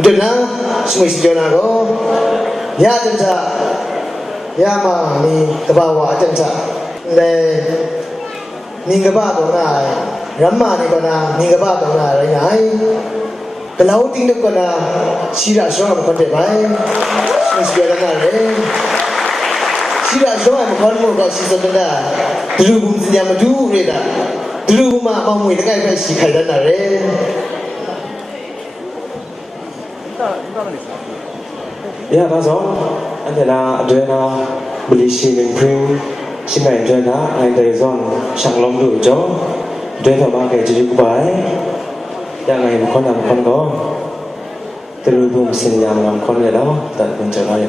Dona semua jona ko ya janja ya ma ni kebawa janja le ni keba to na ramma ni kona ni keba to na rai nai kalau ting de kona sira so ma kon de bai semua jona le sira so ma kon mo ko si so da dulu bum nya ma du re da dulu ma ma mui de kai bai si khai da na re Ya, đó rồi. Anh thấy là đôi na beli si mình prim si ngày đôi na anh thấy rằng sang long đủ cho đôi thằng ba cái chữ của bài yang ngày một con làm con có từ lúc mình sinh làm con này đó tận cùng trở lại